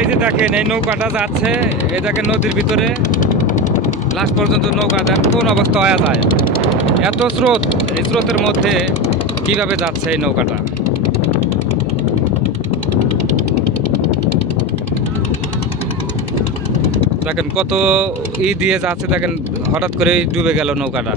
এই যে দেখেন এই নৌকাটা যাচ্ছে, এই দেখেন নদীর ভিতরে লাস্ট পর্যন্ত নৌকা দেন কোন অবস্থা হয়ে যায়। এত স্রোত, এই স্রোতের মধ্যে কিভাবে যাচ্ছে এই নৌকাটা। দেখেন কত দিয়ে যাচ্ছে, দেখেন হঠাৎ করে ডুবে গেল নৌকাটা।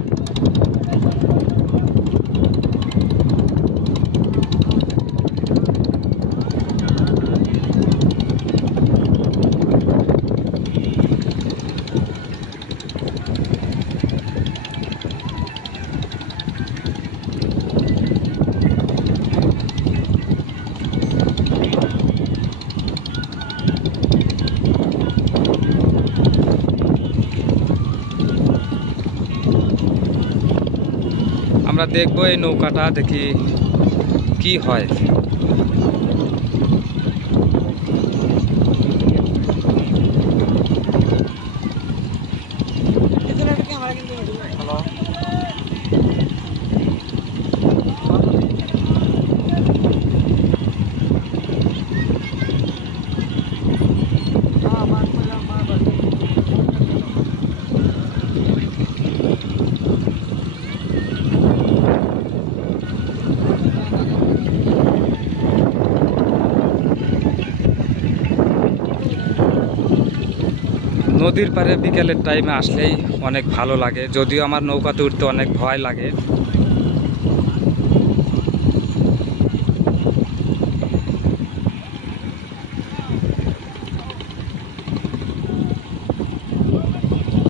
আমরা দেখবো এই নৌকাটা, দেখি কি হয়। নদীর পাড়ে বিকেলের টাইমে আসলেই অনেক ভালো লাগে, যদিও আমার নৌকাতে উঠতে অনেক ভয় লাগে।